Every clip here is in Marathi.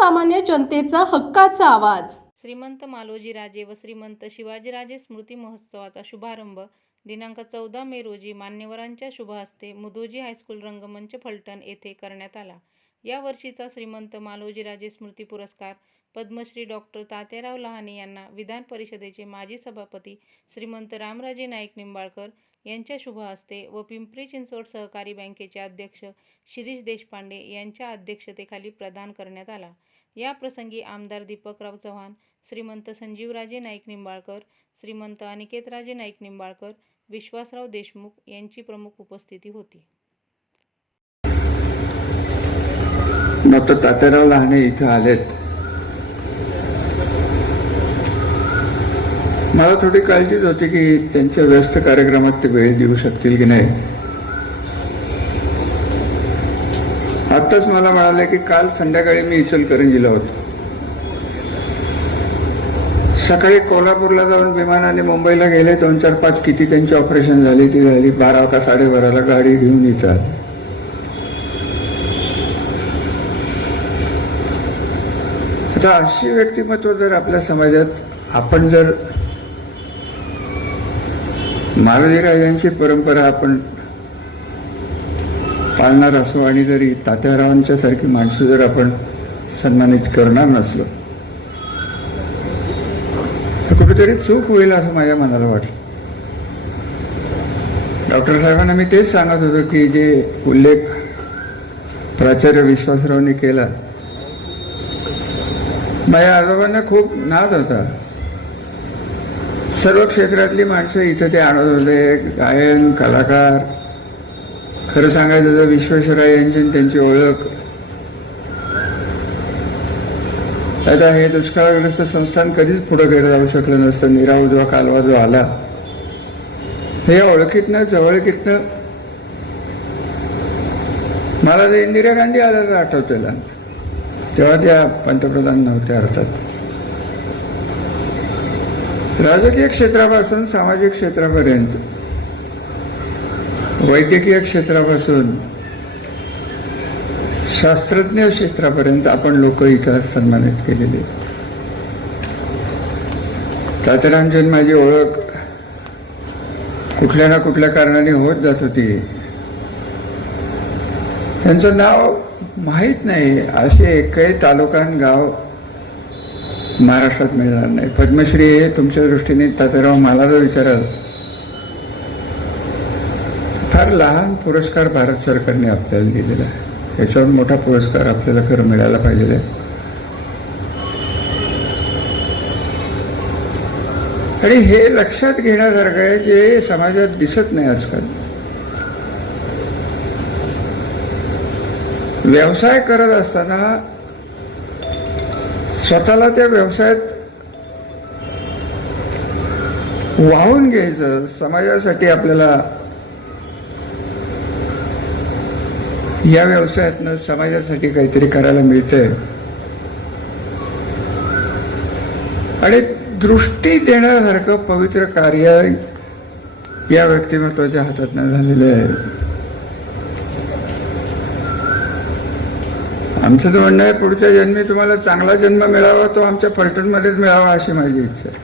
सर्वसामान्य जनतेचा हक्काचा आवाज. श्रीमंत मालोजीराजे व श्रीमंत शिवाजीराजे स्मृती महोत्सवाचा शुभारंभ दिनांक चौदा मे रोजी मान्यवरांच्या शुभहस्ते मुदोजी हायस्कूल रंगमंच फलटण येथे करण्यात आला. या वर्षीचा श्रीमंत मालोजीराजे स्मृती पुरस्कार पद्मश्री डॉक्टर तात्याराव लहाने यांना विधान परिषदेचे माजी सभापती श्रीमंत रामराजे नाईक निंबाळकर यांच्या शुभहस्ते व पिंपरी चिंचवड सहकारी बँकेचे अध्यक्ष शिरीष देशपांडे यांच्या अध्यक्षतेखाली प्रदान करण्यात आला. या प्रसंगी आमदार दीपकराव चव्हाण श्रीमंत संजीवराजे नाईक निंबाळकर श्रीमंत अनिकेतराजे नाईक निंबाळकर विश्वासराव देशमुख यांची प्रमुख उपस्थिती होती. डॉक्टर तात्याराव लहाने इथं आलेत. मला थोडी काळजीच होती की त्यांच्या व्यस्त कार्यक्रमात ते वेळ देऊ शकतील की नाही. आत्ताच मला म्हणाले की काल संध्याकाळी मी इचलकरंजीला होतो. सकाळी कोल्हापूरला जाऊन विमानाने मुंबईला गेले दोन चार पाच किती त्यांची ऑपरेशन झाली ती झाली बारा का साडेबाराला गाडी घेऊन येतात. आता अशी व्यक्तिमत्व जर आपल्या समाजात आपण जर महाराजांची परंपरा आपण पाळणार असो आणि जरी तात्यारावांच्या सारखी माणसं जर आपण सन्मानित करणार नसलो तर कुठेतरी चूक होईल असं माझ्या मनाला वाटलं. डॉक्टर साहेबांना मी तेच सांगत होतो की जे उल्लेख प्राचार्य विश्वासरावनी केला माझ्या आजोबांना खूप नाद होता. सर्व क्षेत्रातली माणसं इथं ते आणत होते गायन कलाकार. खरं सांगायचं तर विश्वेश्वराय यांची त्यांची ओळख. आता हे दुष्काळग्रस्त संस्थान कधीच पुढे गेलं जाऊ शकलं नसतं. निरा उजवा कालवा जो आला हे ओळखीतनं जवळकीतनं मला ते इंदिरा गांधी आल्याचं आठवतेला. तेव्हा त्या पंतप्रधान नव्हत्या अर्थात. राजकीय क्षेत्रापासून सामाजिक क्षेत्रापर्यंत वैद्यकीय क्षेत्रापासून शास्त्रज्ञ क्षेत्रापर्यंत आपण लोक इथं सन्मानित केलेले तात्यारामजन माझी ओळख कुठल्या ना कुठल्या कारणाने होत जात होती. त्यांचं नाव माहीत नाही. असे एकही तालुका गाव महाराष्ट्रात मिळणार नाही. पद्मश्री हे तुमच्या दृष्टीने तात्याराव मला जर विचाराल फार लहान पुरस्कार भारत सरकारने आपल्याला दिलेला आहे. याच्यावर मोठा पुरस्कार आपल्याला खरं मिळायला पाहिजे आणि हे लक्षात घेण्यासारखं आहे जे समाजात दिसत नाही आजकाल. व्यवसाय करत असताना स्वतःला त्या व्यवसायात वाहून घ्यायचं समाजासाठी आपल्याला या व्यवसायातनं समाजासाठी काहीतरी करायला मिळतंय. आणि दृष्टी देण्यासारखं पवित्र कार्य या व्यक्तिमत्वाच्या हातातनं झालेलं आहे. आमचं तर म्हणणं आहे पुढच्या जन्मी तुम्हाला चांगला जन्म मिळावा तो आमच्या पर्यटनमध्येच मिळावा अशी माझी इच्छा आहे.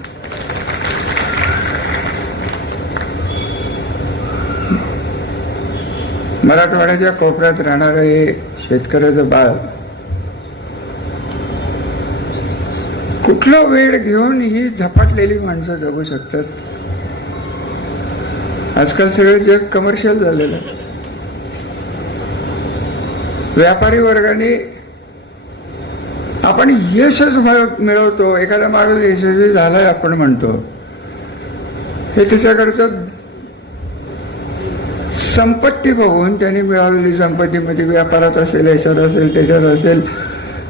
मराठवाड्याच्या कोपऱ्यात राहणारं हे शेतकऱ्याचं बाळ कुठलं वेळ घेऊन ही झपाटलेली माणसं जगू शकतात? आजकाल सगळं जग कमर्शियल झालेलं आहे. व्यापारी वर्गाने आपण यशच मिळवतो. एखादा माणूस यशस्वी झालाय आपण म्हणतो. हे त्याच्याकडचं संपत्ती बघून त्यांनी मिळवलेली संपत्तीमध्ये म्हणजे व्यापारात असेल याच्यात असेल त्याच्यात असेल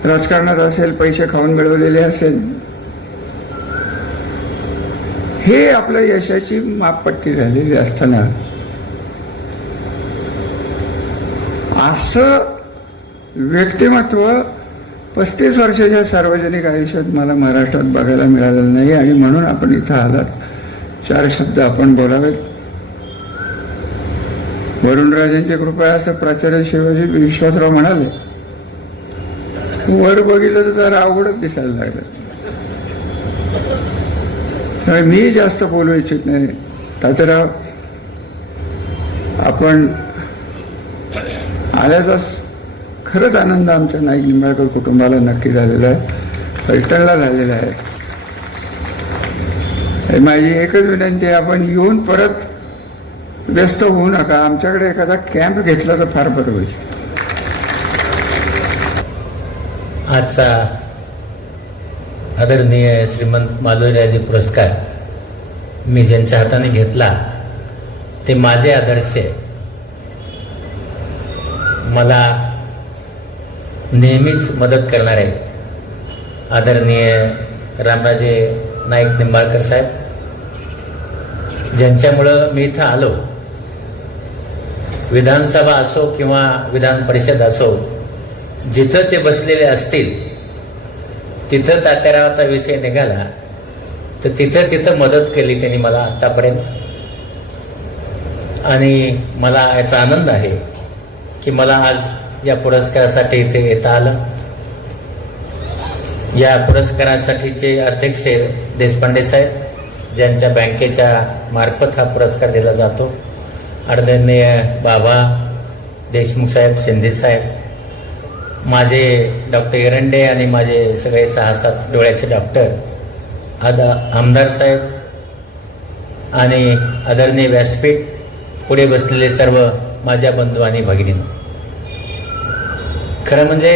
राजकारणात असेल पैसे खाऊन मिळवलेले असेल. हे आपल्या यशाची मापपट्टी झालेली असताना असं व्यक्तिमत्व पस्तीस वर्षाच्या सार्वजनिक आयुष्यात मला महाराष्ट्रात बघायला मिळालेलं नाही आणि म्हणून आपण इथं आलात. चार शब्द आपण बोलावेत. वरुणराजांची कृपया असं प्राचार्य शिवाजी विश्वासराव म्हणाले वर बघितलं तर जरा अवघडच दिसायला लागलं. त्यामुळे मी जास्त बोलू इच्छित नाही. तात्याराव आपण आल्याचा खरंच आनंद आमच्या नाईक निंबाळकर कुटुंबाला नक्की झालेला आहे. पैठणला झालेला आहे. माझी एकच विनंती आहे आपण येऊन परत व्यस्त होऊ नका. आमच्याकडे एखादा कॅम्प घेतला तर फार बरं होईल. आजचा आदरणीय श्रीमंत माधुरीराजे पुरस्कार मी ज्यांच्या हाताने घेतला ते माझे आदर्श आहे. मला नेहमीच मदत करणारे आदरणीय रामराजे नाईक निंबाळकर साहेब ज्यांच्यामुळं मी इथं आलो. विधानसभा असो किंवा विधान परिषद असो जिथं ते बसलेले असतील तिथं तात्यारावाचा विषय निघाला तर तिथं तिथं मदत केली त्यांनी मला आतापर्यंत. आणि मला याचा आनंद आहे की मला आज या पुरस्कारासाठी इथे येता आलं. या पुरस्कारासाठीचे अध्यक्ष देशपांडे साहेब ज्यांच्या बँकेच्या मार्फत हा पुरस्कार दिला जातो. आदरणीय बाबा देशमुख साहेब शिंदे साहेब माझे डॉक्टर एरंडे आणि माझे सगळे सहा सात डोळ्याचे डॉक्टर आद आमदार साहेब आणि आदरणीय व्यासपीठ पुढे बसलेले सर्व माझ्या बंधू आणि भगिनींनो. खरं म्हणजे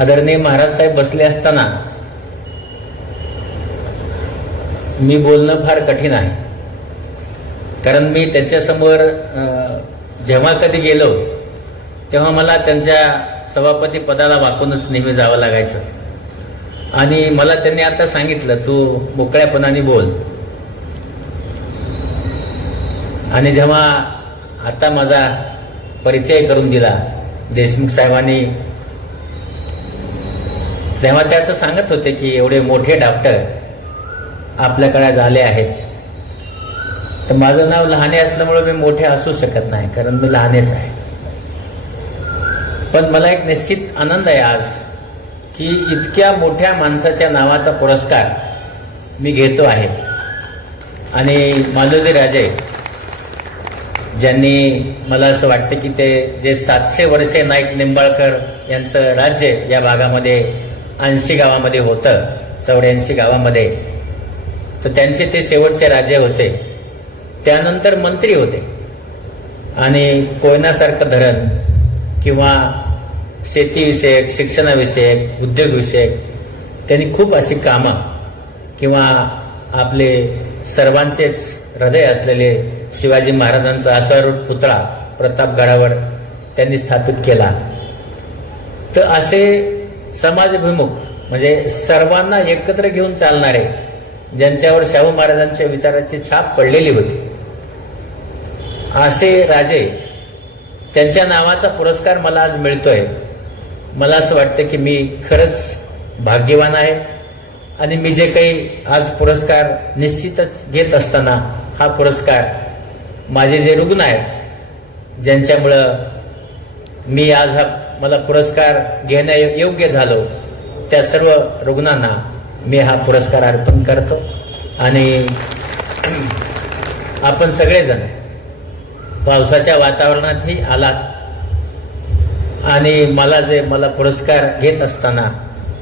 आदरणीय महाराज साहेब बसले असताना मी बोलणं फार कठीण आहे. कारण मी त्यांच्यासमोर जेव्हा कधी गेलो तेव्हा मला त्यांच्या सभापती पदाला वाकूनच नेहमी जावं लागायचं. आणि मला त्यांनी आता सांगितलं तू मोकळ्यापणाने बोल. आणि जेव्हा आता माझा परिचय करून दिला देशमुख साहेबांनी तेव्हा ते असं सांगत होते की एवढे मोठे डॉक्टर आपल्याकडे झाले आहेत. तर माझं नाव लहाने असल्यामुळे मी मोठे असू शकत नाही कारण मी लहानेच आहे. पण मला एक निश्चित आनंद आहे आज की इतक्या मोठ्या माणसाच्या नावाचा पुरस्कार मी घेतो आहे. आणि माधुरी राजे ज्यांनी मला असं वाटतं की ते जे सातशे वर्षे नाईक निंबाळकर यांचं राज्य या भागामध्ये ऐंशी गावामध्ये होतं चौऱ्याऐंशी गावामध्ये तर त्यांचे ते शेवटचे राज्य होते. त्यानंतर मंत्री होते. आणि कोयनासारखं धरण किंवा शेतीविषयक शिक्षणाविषयक उद्योगविषयक त्यांनी खूप अशी कामं किंवा आपले सर्वांचेच हृदय असलेले शिवाजी महाराजांचा अश्वारूढ पुतळा प्रतापगडावर त्यांनी स्थापित केला. तर असे समाजभिमुख म्हणजे सर्वांना एकत्र घेऊन चालणारे ज्यांच्यावर शाहू महाराजांच्या विचाराची छाप पडलेली होती असे राजे त्यांच्या नावाचा पुरस्कार मला आज मिळतोय. मला असं वाटतं की मी खरंच भाग्यवान आहे आणि मी जे काही आज पुरस्कार निश्चितच घेत असताना हा पुरस्कार माझे जे रुग्ण आहेत ज्यांच्यामुळं मी आज हा मला पुरस्कार घेण्या योग्य झालो त्या सर्व रुग्णांना मी हा पुरस्कार अर्पण करतो. आणि आपण सगळेजण पावसाच्या वातावरणातही आलात. आणि मला जे मला पुरस्कार घेत असताना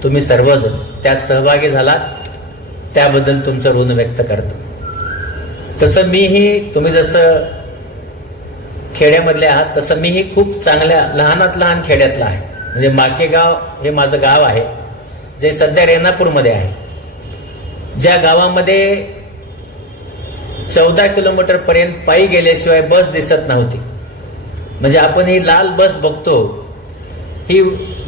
तुम्ही सर्वजण त्यात सहभागी झालात त्याबद्दल तुमचं ऋण व्यक्त करतो. तसं मीही तुम्ही जसं खेड्यामधले आहात तसं मीही खूप चांगल्या लहानात लहान खेड्यातला आहे. म्हणजे माकेगाव हे माझं गाव आहे जे सध्या रेणापूरमध्ये आहे. ज्या गावामध्ये चौदा किलोमीटर पर्यंत पायी गेल्याशिवाय बस दिसत नव्हती. म्हणजे आपण ही लाल बस बघतो ही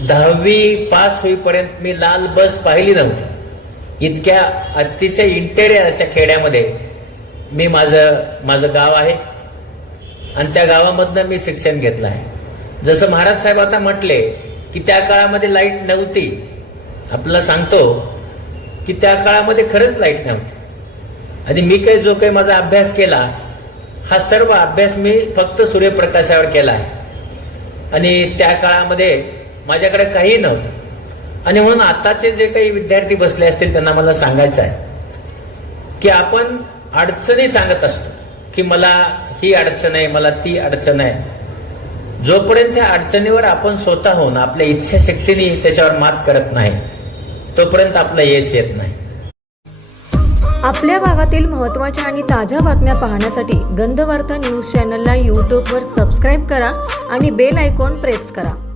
दहावी पास होईपर्यंत मी लाल बस पाहिली नव्हती. इतक्या अतिशय इंटेरियर अशा खेड्यामध्ये मी माझं माझं गाव आहे. आणि त्या गावामधनं मी शिक्षण घेतलं आहे. जसं महाराज साहेब आता म्हटले की त्या काळामध्ये लाइट नव्हती. आपल्याला सांगतो की त्या काळामध्ये खरंच लाइट नव्हती. आणि मी काही जो काही माझा अभ्यास केला हा सर्व अभ्यास मी फक्त सूर्यप्रकाशावर केला आहे. आणि त्या काळामध्ये माझ्याकडे काही नव्हतं. आणि म्हणून आताचे जे काही विद्यार्थी बसले असतील त्यांना मला सांगायचं आहे की आपण अडचणी सांगत असतो की मला ही अडचण आहे मला ती अडचण आहे. जोपर्यंत त्या अडचणीवर आपण स्वतःहून आपल्या इच्छाशक्तीने त्याच्यावर मात करत नाही तोपर्यंत आपलं यश येत नाही. आपल्या भागातील महत्त्वाच्या आणि ताज्या बातम्या पाहण्यासाठी गंधवार्ता न्यूज चॅनलला यूट्यूबवर सबस्क्राईब करा आणि बेल आयकॉन प्रेस करा.